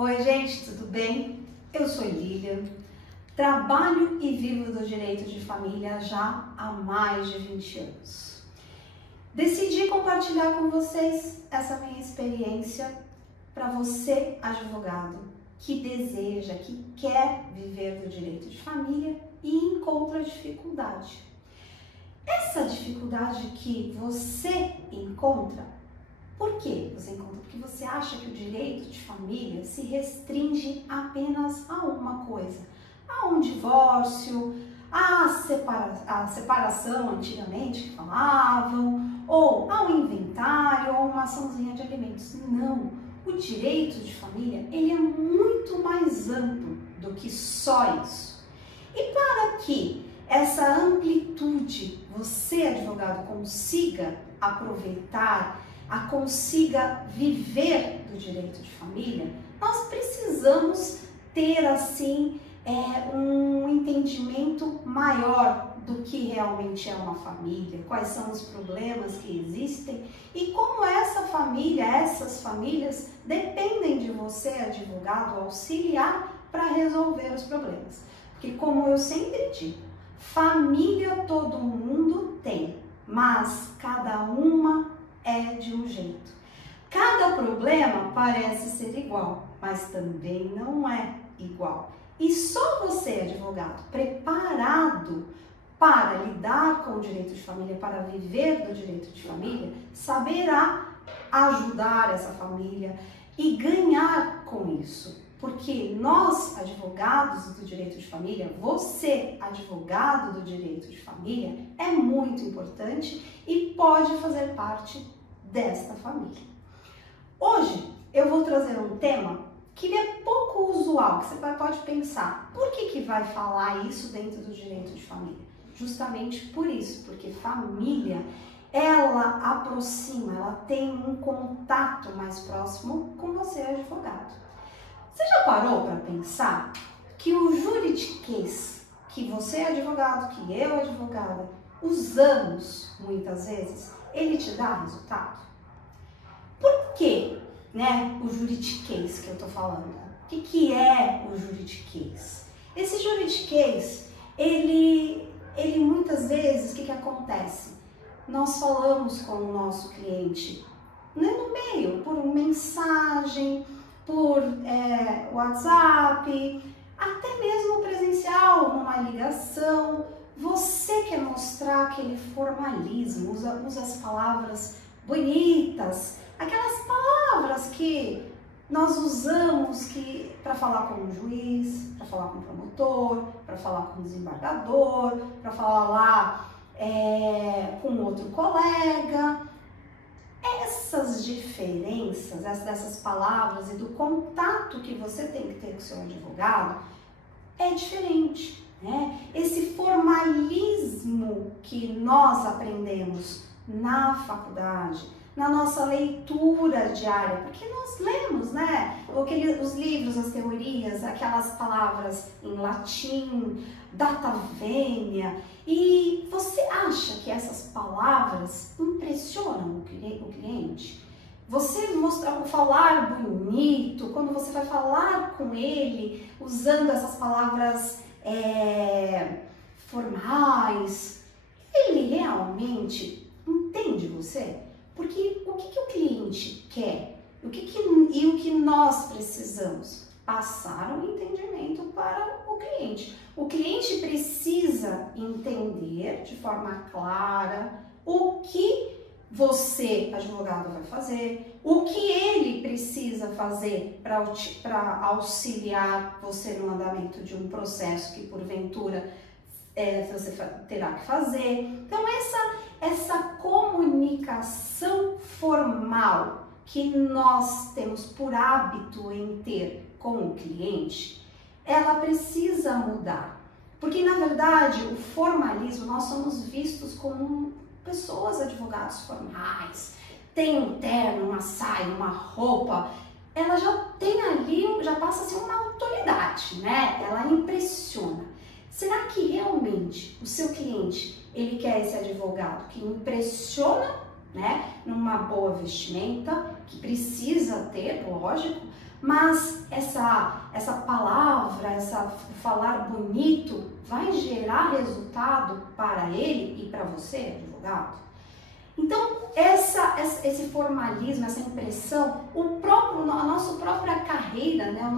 Oi gente, tudo bem? Eu sou Lilian, trabalho e vivo do direito de família já há mais de 20 anos. Decidi compartilhar com vocês essa minha experiência para você, advogado, que deseja, que quer viver do direito de família e encontra dificuldade. Essa dificuldade que você encontra, por que você encontra? Porque você acha que o direito de família se restringe apenas a uma coisa, a um divórcio, a separação antigamente que falavam, ou ao inventário, ou uma açãozinha de alimentos. Não, o direito de família ele é muito mais amplo do que só isso. E para que essa amplitude você, advogado, consiga aproveitar, consiga viver do direito de família, nós precisamos ter assim um entendimento maior do que realmente é uma família, quais são os problemas que existem e como essas famílias dependem de você, advogado, auxiliar para resolver os problemas. Porque como eu sempre digo, família todo mundo tem, mas cada uma é de um jeito. Cada problema parece ser igual, mas também não é igual. E só você, advogado, preparado para lidar com o direito de família, para viver do direito de família, saberá ajudar essa família e ganhar com isso. Porque nós, advogados do direito de família, você, advogado do direito de família, é muito importante e pode fazer parte desta família. Hoje eu vou trazer um tema que é pouco usual, que você pode pensar, por que vai falar isso dentro do direito de família? Justamente por isso, porque família, ela aproxima, ela tem um contato mais próximo com você, advogado. Você já parou para pensar que o juridiquês que você, advogado, que eu, advogada, usamos muitas vezes, ele te dá resultado? Por que, o juridiquês que eu estou falando? O que é o juridiquês? Esse juridiquês, ele muitas vezes, o que acontece? Nós falamos com o nosso cliente no meio, por uma mensagem, por WhatsApp, até mesmo presencial, numa ligação. Você quer mostrar aquele formalismo, usa as palavras bonitas, aquelas palavras que nós usamos para falar com um juiz, para falar com um promotor, para falar com um desembargador, para falar lá com outro colega. Essas diferenças, dessas palavras e do contato que você tem que ter com o seu advogado é diferente, né? Esse formalismo que nós aprendemos na faculdade, na nossa leitura diária, porque nós lemos, os livros, as teorias, aquelas palavras em latim, data vênia, e você acha que essas palavras impressionam o cliente? Você falar bonito, quando você vai falar com ele, usando essas palavras formais, ele realmente entende você? Porque o que o cliente quer? E o que nós precisamos? Passar um entendimento para o cliente. O cliente precisa entender de forma clara o que você, advogado, vai fazer, o que ele precisa fazer para auxiliar você no andamento de um processo que, porventura, você terá que fazer. Então, essa comunicação formal que nós temos por hábito em ter com o cliente, ela precisa mudar. Porque, na verdade, o formalismo, nós somos vistos como pessoas, advogados formais, tem um terno, uma saia, uma roupa, ela já tem ali, já passa a ser uma autoridade, Ela impressiona. Será que realmente o seu cliente, ele quer esse advogado que impressiona, numa boa vestimenta, que precisa ter, lógico, mas essa palavra, falar bonito, vai gerar resultado para ele e para você, advogado? Então, esse formalismo, essa impressão, a nossa própria carreira, né?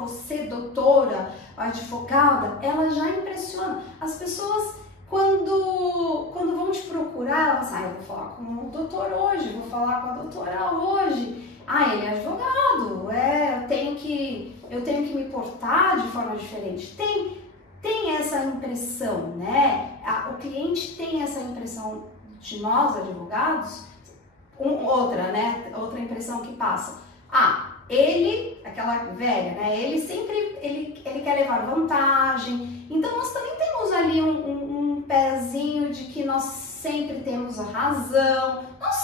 Você, doutora, advogada, ela já impressiona. As pessoas, quando vão te procurar, elas falam, eu vou falar com o doutor hoje, vou falar com a doutora hoje. Ele é advogado, eu tenho que me portar de forma diferente. Tem essa impressão, né? O cliente tem essa impressão de nós, advogados. Outra impressão que passa. Ele, aquela velha, né? Ele quer levar vantagem. Então, nós também temos ali um pezinho de que nós sempre temos a razão. Nós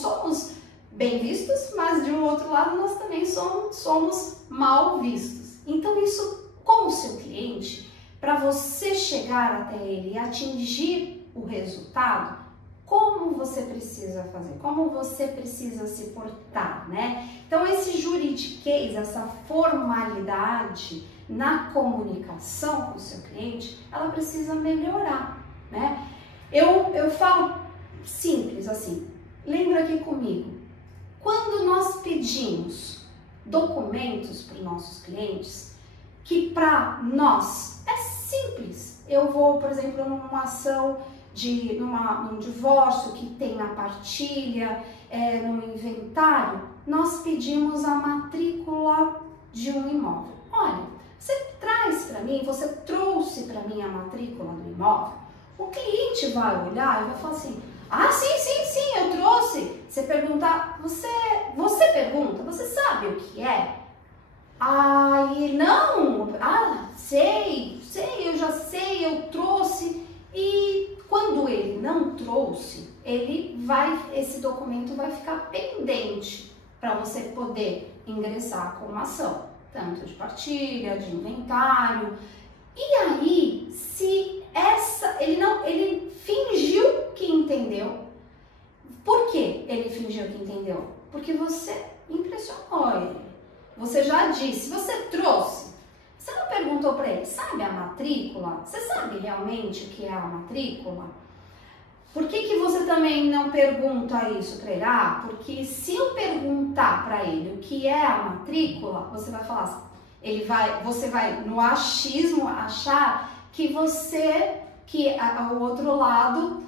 somos bem vistos, mas de um outro lado nós também somos mal vistos. Então isso com o seu cliente, para você chegar até ele e atingir o resultado, como você precisa fazer, como você precisa se portar, né? Então esse juridiquês, essa formalidade na comunicação com o seu cliente, ela precisa melhorar, né? Eu falo simples assim, lembra aqui comigo. Quando nós pedimos documentos para os nossos clientes, que para nós é simples, eu vou, por exemplo, numa ação num divórcio que tem a partilha, no inventário, nós pedimos a matrícula de um imóvel. Olha, você trouxe para mim a matrícula do imóvel? O cliente vai olhar e vai falar assim, sim, eu trouxe. Você perguntar, você pergunta, você sabe o que é? Eu já sei, eu trouxe. E quando ele não trouxe, esse documento vai ficar pendente para você poder ingressar com uma ação, tanto de partilha, de inventário. E aí, se ele fingiu que entendeu. Por que ele fingiu que entendeu? Porque você impressionou ele. Você já disse, você trouxe. Você não perguntou para ele, sabe a matrícula? Você sabe realmente o que é a matrícula? Por que você também não pergunta isso para ele? Porque se eu perguntar para ele o que é a matrícula, você vai falar, você vai no achismo achar que o outro lado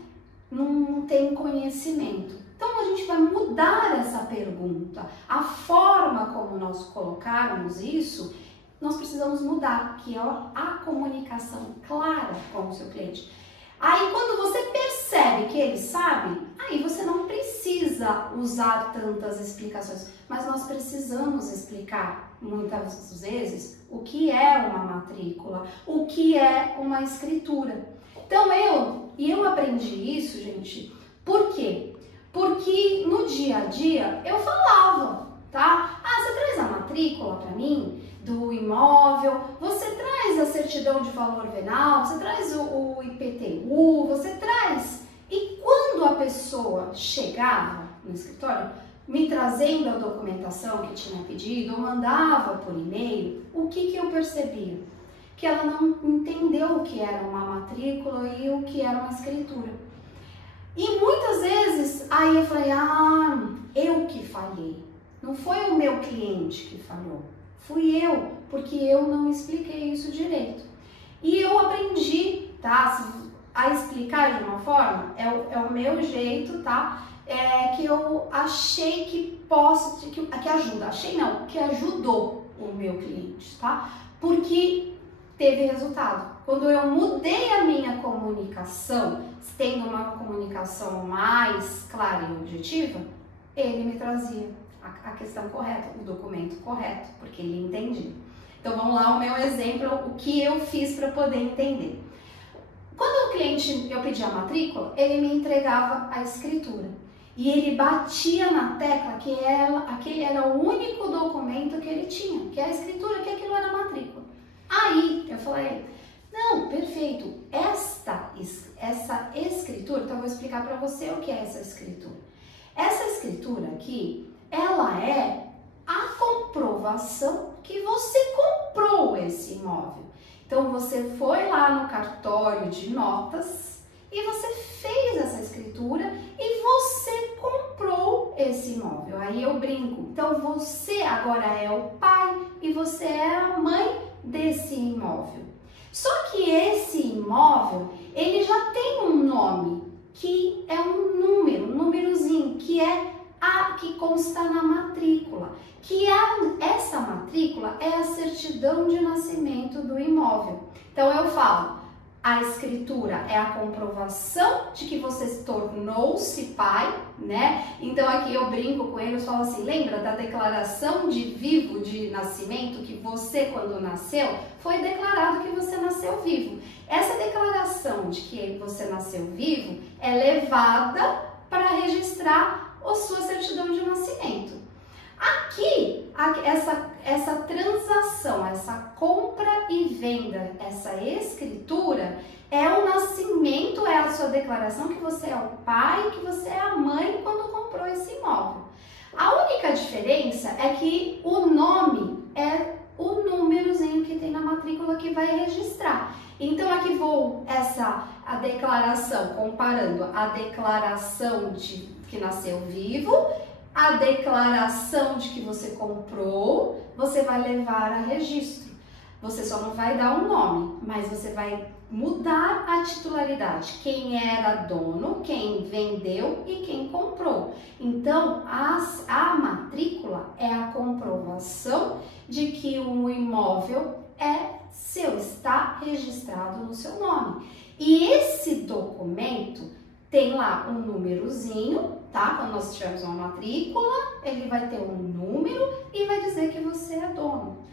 não tem conhecimento. Então a gente vai mudar essa pergunta. A forma como nós colocarmos isso, nós precisamos mudar, que é a comunicação clara com o seu cliente. Aí quando você percebe que ele sabe, aí você não precisa usar tantas explicações, mas nós precisamos explicar muitas vezes o que é uma matrícula, o que é uma escritura. Então eu aprendi isso, gente, por quê? Porque no dia a dia eu falava, tá? Você traz a matrícula para mim do imóvel, você traz a certidão de valor venal, você traz o IPTU, você traz. E quando a pessoa chegava no escritório, me trazendo a documentação que tinha pedido, ou mandava por e-mail, o que eu percebia? Que ela não entendeu o que era uma matrícula e o que era uma escritura. E muitas vezes, aí eu falei, eu que falhei. Não foi o meu cliente que falhou, fui eu, porque eu não expliquei isso direito. E eu aprendi, tá, a explicar de uma forma, é o meu jeito, tá, que eu achei que ajuda, que ajudou o meu cliente, tá, porque teve resultado. Quando eu mudei a minha comunicação, tendo uma comunicação mais clara e objetiva, ele me trazia a questão correta, o documento correto, porque ele entendia. Então vamos lá, o meu exemplo, o que eu fiz para poder entender. Quando o cliente, eu pedia a matrícula, ele me entregava a escritura. E ele batia na tecla que aquele era o único documento que ele tinha, que é a escritura, que aquilo era a matrícula. Aí eu falei, não, perfeito, essa escritura, então eu vou explicar para você o que é essa escritura. Essa escritura aqui, ela é a comprovação que você comprou esse imóvel. Então, você foi lá no cartório de notas e você fez essa escritura e você comprou esse imóvel. Aí eu brinco. Então, você agora é o pai e você é a mãe desse imóvel. Só que esse imóvel, ele já tem um nome, que é um número, um númerozinho, que consta na matrícula, essa matrícula é a certidão de nascimento do imóvel. Então eu falo, a escritura é a comprovação de que você tornou-se pai, né? Então aqui eu brinco com eles, falo assim, lembra da declaração de vivo de nascimento, que você quando nasceu, foi declarado que você nasceu vivo. Essa declaração de que você nasceu vivo é levada para registrar a sua certidão de nascimento. Aqui, essa transação, essa compra e venda, essa escritura, é o nascimento, é a sua declaração que você é o pai, que você é a mãe quando comprou esse imóvel. A única diferença é que o nome é o númerozinho que tem na matrícula que vai registrar. Então aqui vou a declaração, comparando a declaração de que nasceu vivo, a declaração de que você comprou, você vai levar a registro. Você só não vai dar um nome, mas você vai mudar a titularidade. Quem era dono, quem vendeu e quem comprou. Então, a matrícula é a comprovação de que o imóvel é seu, está registrado no seu nome. E esse documento tem lá um númerozinho, tá? Quando nós tivermos uma matrícula, ele vai ter um número e vai dizer que você é dono.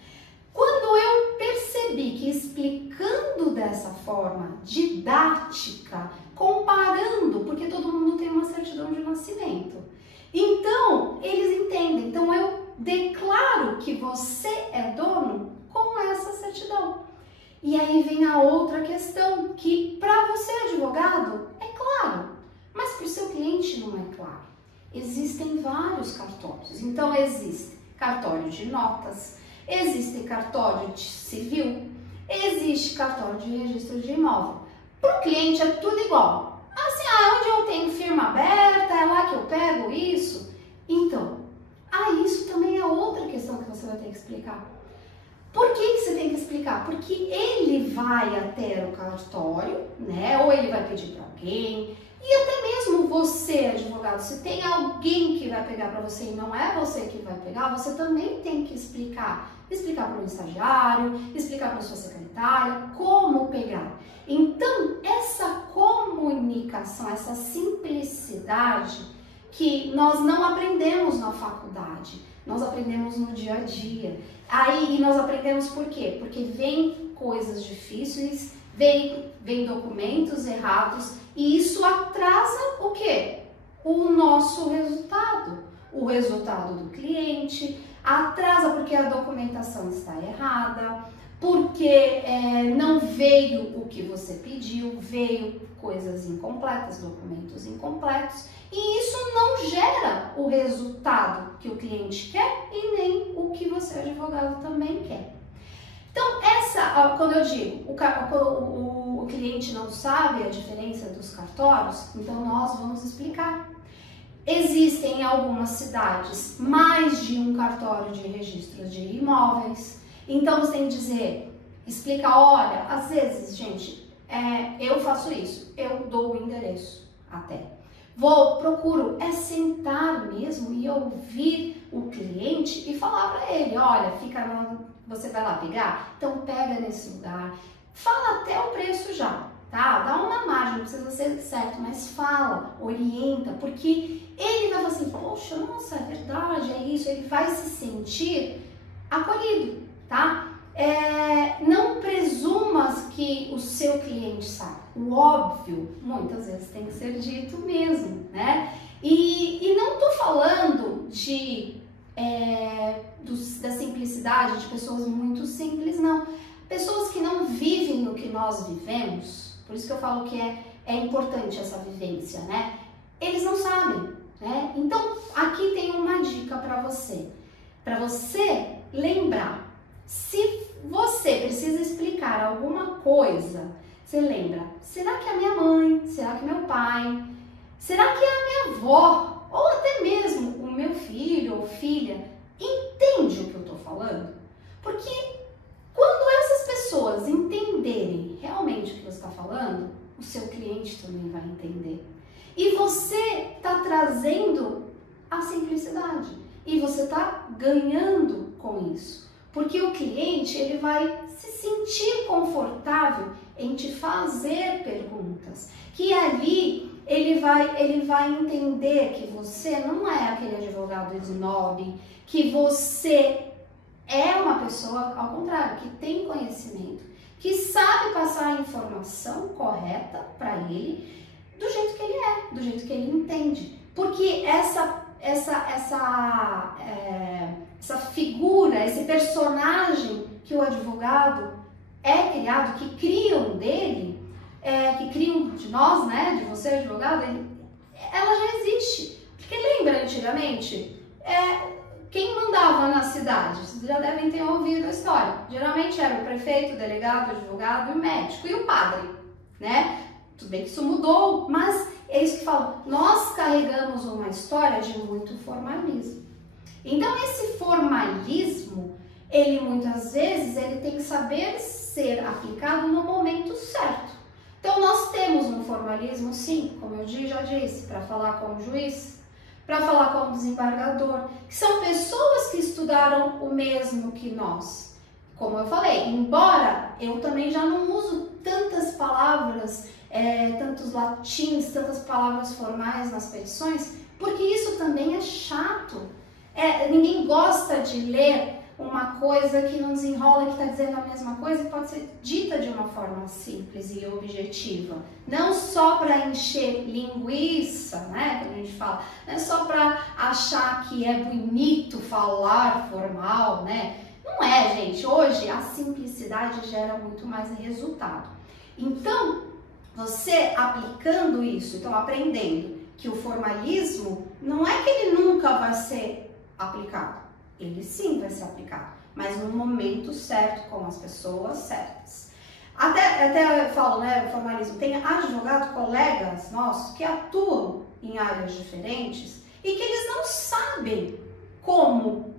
Quando eu percebi que explicando dessa forma didática, comparando, porque todo mundo tem uma certidão de nascimento, então eles entendem. Então eu declaro que você é dono com essa certidão. E aí vem a outra questão, que para você advogado é claro, mas para o seu cliente não é claro. Existem vários cartórios, então existe cartório de notas, existe cartório de civil, existe cartório de registro de imóvel. Para o cliente é tudo igual. Assim, onde eu tenho firma aberta, é lá que eu pego isso? Então, isso também é outra questão que você vai ter que explicar. Por que você tem que explicar? Porque ele vai até o cartório, né? Ou ele vai pedir para alguém. E até mesmo você, advogado, se tem alguém que vai pegar para você e não é você que vai pegar, você também tem que explicar. Explicar para um estagiário, explicar para sua secretária como pegar. Então, essa comunicação, essa simplicidade que nós não aprendemos na faculdade, nós aprendemos no dia a dia. Aí nós aprendemos por quê? Porque vem coisas difíceis, vem documentos errados e isso atrasa o quê? O nosso resultado, o resultado do cliente, atrasa porque a documentação está errada, porque não veio o que você pediu, veio coisas incompletas, documentos incompletos, e isso não gera o resultado que o cliente quer e nem o que você, advogado, também quer. Então, quando eu digo o cliente não sabe a diferença dos cartórios, então nós vamos explicar. Existem em algumas cidades mais de um cartório de registro de imóveis. Então você tem que explicar, olha, às vezes, gente, eu faço isso, eu dou o endereço até. Procuro sentar mesmo e ouvir o cliente e falar para ele, olha, você vai lá pegar? Então pega nesse lugar, fala até o preço já, tá? Dá uma margem, não precisa ser certo, mas fala, orienta, porque ele vai falar assim, poxa, nossa, é verdade, é isso, ele vai se sentir acolhido, tá? Não presumas que o seu cliente sabe. O óbvio, muitas vezes, tem que ser dito mesmo, né? E não tô falando da simplicidade de pessoas muito simples, não. Pessoas que não vivem o que nós vivemos, por isso que eu falo que é importante essa vivência, né? Eles não sabem, né? Então, aqui tem uma dica para você. para você lembrar. Se você precisa explicar alguma coisa, você lembra, será que é a minha mãe, será que é meu pai, será que é a minha avó, ou até mesmo o meu filho ou filha, entende o que eu estou falando? Porque quando essas pessoas entenderem realmente o que você está falando, o seu cliente também vai entender. E você está trazendo a simplicidade. E você está ganhando com isso. Porque o cliente, ele vai se sentir confortável em te fazer perguntas. Que ali ele vai entender que você não é aquele advogado snob, que você é uma pessoa, ao contrário, que tem conhecimento, que sabe passar a informação correta para ele, do jeito que ele é, do jeito que ele entende. Porque essa figura, esse personagem que o advogado é criado, que criam dele, que criam de nós, né, de você advogado, ela já existe. Porque lembra antigamente, quem mandava na cidade? Vocês já devem ter ouvido a história. Geralmente era o prefeito, o delegado, o advogado e o médico e o padre, né? Tudo bem que isso mudou, mas é isso que falo. Nós carregamos uma história de muito formalismo. Então esse formalismo, ele muitas vezes ele tem que saber ser aplicado no momento certo. Então nós temos um formalismo, sim, como eu já disse, para falar com o juiz, para falar com o desembargador, que são pessoas que estudaram o mesmo que nós. Como eu falei, embora eu também já não uso tantas palavras, tantos latins, tantas palavras formais nas petições, porque isso também é chato. Ninguém gosta de ler uma coisa que não desenrola, que está dizendo a mesma coisa e pode ser dita de uma forma simples e objetiva. Não só para encher linguiça, né, que a gente fala, não é só para achar que é bonito falar formal, né? Não é, gente. Hoje a simplicidade gera muito mais resultado. Então, você aplicando isso, então aprendendo que o formalismo não é que ele nunca vai ser aplicado. Ele sim vai ser aplicado, mas no momento certo, com as pessoas certas. Até eu falo, né, o formalismo, tem advogado, colegas nossos que atuam em áreas diferentes e que eles não sabem como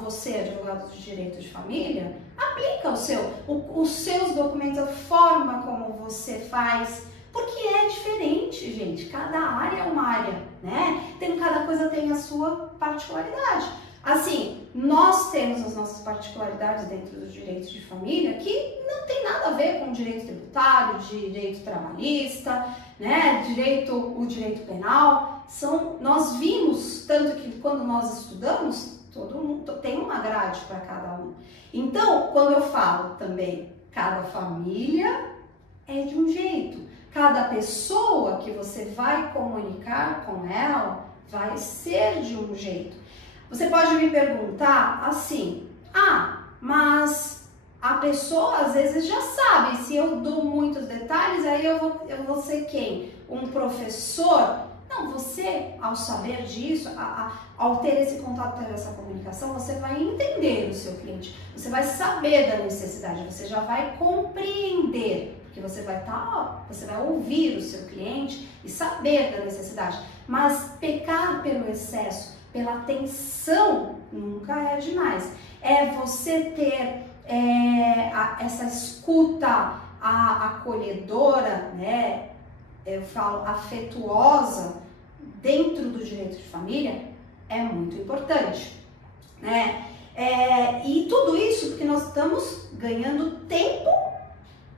você, advogado de direito de família, aplica os seus documentos, a forma como você faz, porque é diferente, gente. Cada área é uma área, né? Cada coisa tem a sua particularidade. Assim, nós temos as nossas particularidades dentro do direito de família que não tem nada a ver com direito tributário, direito trabalhista, né? O direito penal. Nós vimos, tanto que quando nós estudamos, todo mundo tem uma grade para cada um. Então, quando eu falo também, cada família é de um jeito. Cada pessoa que você vai comunicar com ela vai ser de um jeito. Você pode me perguntar assim, mas a pessoa às vezes já sabe, se eu dou muitos detalhes, aí eu vou ser quem? Um professor? Não, você, ao saber disso, ao ter esse contato, ter essa comunicação, você vai entender o seu cliente, você vai saber da necessidade, você já vai compreender, porque você vai ouvir o seu cliente e saber da necessidade. Mas pecar pelo excesso, pela tensão, nunca é demais. É você ter essa escuta acolhedora, né? Eu falo afetuosa, dentro do direito de família, é muito importante, né? E tudo isso porque nós estamos ganhando tempo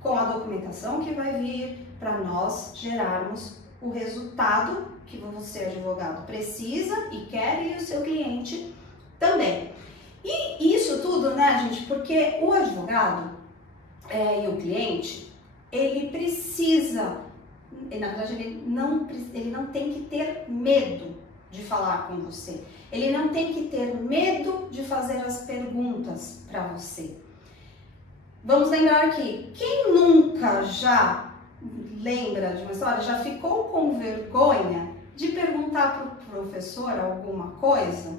com a documentação que vai vir para nós gerarmos o resultado que você, advogado, precisa e quer, e o seu cliente também. E isso tudo, né, gente, porque o advogado e o cliente, ele precisa, na verdade, ele não tem que ter medo de falar com você. Ele não tem que ter medo de fazer as perguntas para você. Vamos lembrar aqui, quem nunca já lembra de uma história, já ficou com vergonha de perguntar para o professor alguma coisa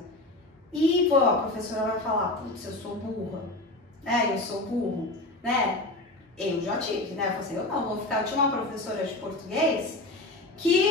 E pô, a professora vai falar, putz, eu sou burra, né? Eu sou burro, né? Eu já tive, né? Eu falei, eu não vou ficar. Eu tinha uma professora de português que,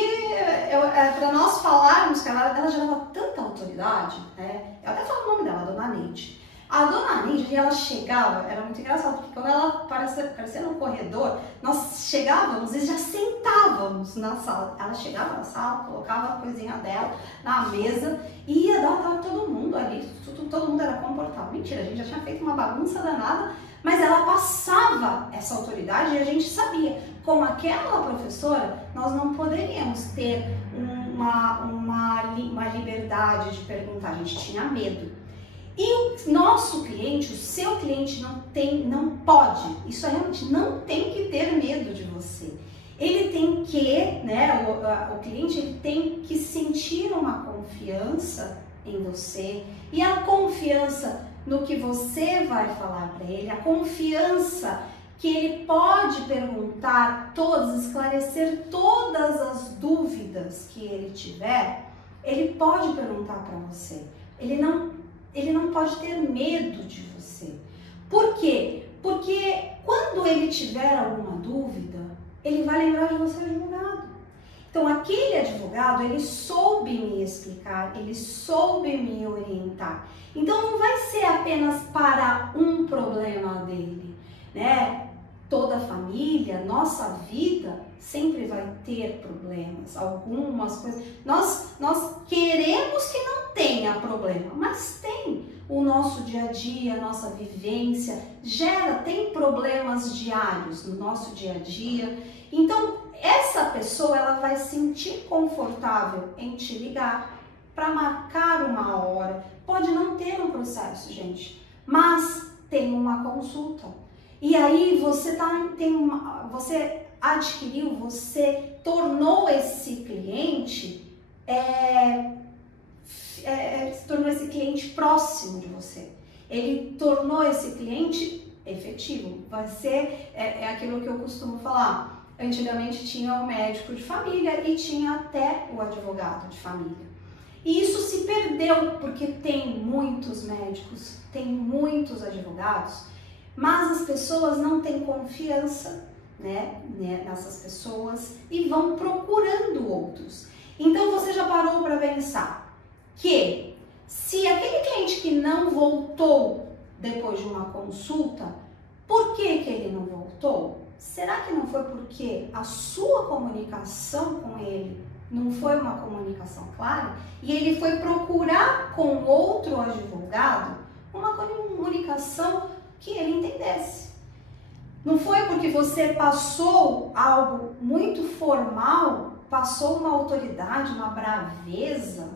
para nós falarmos, ela já dava tanta autoridade, né? Eu até falo o nome dela, Dona Neide. A Dona Neide, ela chegava, era muito engraçado, porque quando ela aparecia no corredor, nós chegávamos e já sentávamos na sala. Ela chegava na sala, colocava a coisinha dela na mesa e ia dar todo mundo ali, todo mundo era comportado. Mentira, a gente já tinha feito uma bagunça danada, mas ela passava essa autoridade e a gente sabia. Com aquela professora, nós não poderíamos ter uma liberdade de perguntar, a gente tinha medo. E o nosso cliente, o seu cliente não pode, isso realmente não tem que ter medo de você. Ele tem que, né, o cliente ele tem que sentir uma confiança em você e a confiança no que você vai falar para ele, a confiança que ele pode perguntar todas, esclarecer todas as dúvidas que ele tiver, ele pode perguntar para você. Ele não pode ter medo de você. Por quê? Porque quando ele tiver alguma dúvida, ele vai lembrar de você, advogado. Então, aquele advogado, ele soube me explicar, ele soube me orientar. Então, não vai ser apenas para um problema dele, né? Toda a família, nossa vida sempre vai ter problemas, algumas coisas. Nós queremos que não tenha problema, mas tem. O nosso dia a dia, a nossa vivência tem problemas diários no nosso dia a dia. Então, essa pessoa ela vai se sentir confortável em te ligar para marcar uma hora. Pode não ter um processo, gente, mas tem uma consulta. E aí você adquiriu, você tornou esse cliente, se tornou esse cliente próximo de você. Ele tornou esse cliente efetivo. Vai ser aquilo que eu costumo falar. Antigamente tinha o médico de família e tinha até o advogado de família. E isso se perdeu porque tem muitos médicos, tem muitos advogados, mas as pessoas não têm confiança, né, nessas pessoas e vão procurando outros. Então você já parou para pensar que se aquele cliente que não voltou depois de uma consulta, por que ele não voltou? Será que não foi porque a sua comunicação com ele não foi uma comunicação clara? E ele foi procurar com outro advogado uma comunicação que ele entendesse. Não foi porque você passou algo muito formal, passou uma autoridade, uma braveza,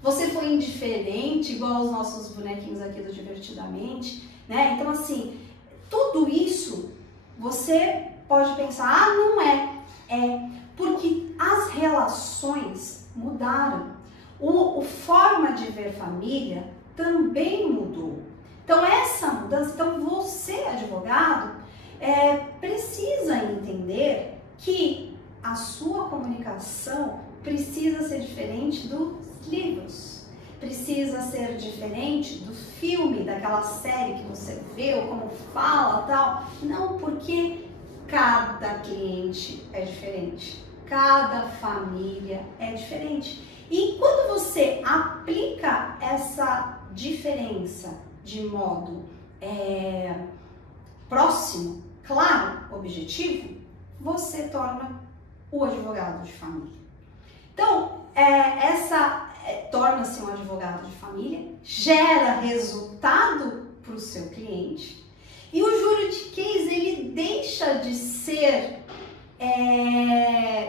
você foi indiferente, igual os nossos bonequinhos aqui do Divertidamente, né? Então, assim, tudo isso você pode pensar, não é. É porque as relações mudaram. A forma de ver família também mudou. Então, essa mudança, então você, advogado, precisa entender que a sua comunicação precisa ser diferente dos livros, precisa ser diferente do filme, daquela série que você vê, ou como fala, tal. Não, porque cada cliente é diferente, cada família é diferente. E quando você aplica essa diferença de modo próximo, claro, objetivo, você torna o advogado de família. Então, torna-se um advogado de família, gera resultado para o seu cliente e o juridiquês ele deixa de ser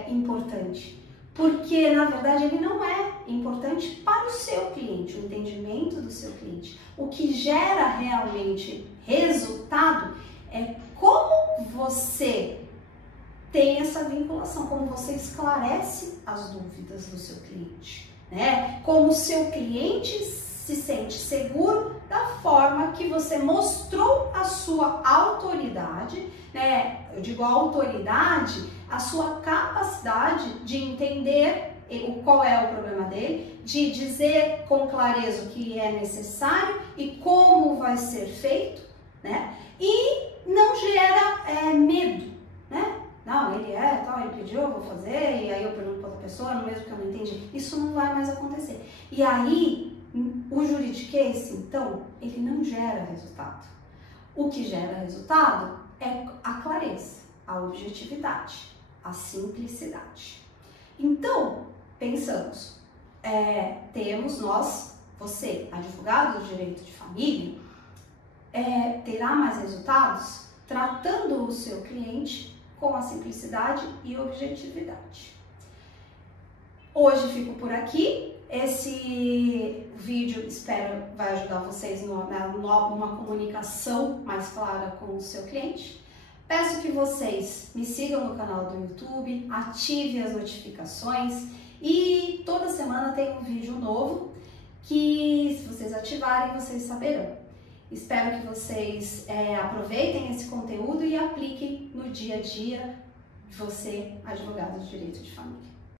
importante, porque na verdade ele não é importante para o seu cliente, o entendimento do seu cliente. O que gera realmente resultado é como você tem essa vinculação, como você esclarece as dúvidas do seu cliente, né? Como o seu cliente se sente seguro da forma que você mostrou a sua autoridade, né? Eu digo autoridade, a sua capacidade de entender qual é o problema dele, de dizer com clareza o que é necessário e como vai ser feito, né? E não gera medo, né? Não, ele ele pediu, eu vou fazer, e aí eu pergunto para outra pessoa, mesmo que eu não entendi. Isso não vai mais acontecer. E aí, o juridiquês, então, ele não gera resultado. O que gera resultado é a clareza, a objetividade, a simplicidade. Então, pensamos, temos nós, você, advogado do direito de família, terá mais resultados tratando o seu cliente com a simplicidade e objetividade. Hoje fico por aqui. Esse vídeo, espero, vai ajudar vocês numa comunicação mais clara com o seu cliente. Peço que vocês me sigam no canal do YouTube, ativem as notificações e toda semana tem um vídeo novo que, se vocês ativarem, vocês saberão. Espero que vocês aproveitem esse conteúdo e apliquem no dia a dia de você, advogado de direito de família.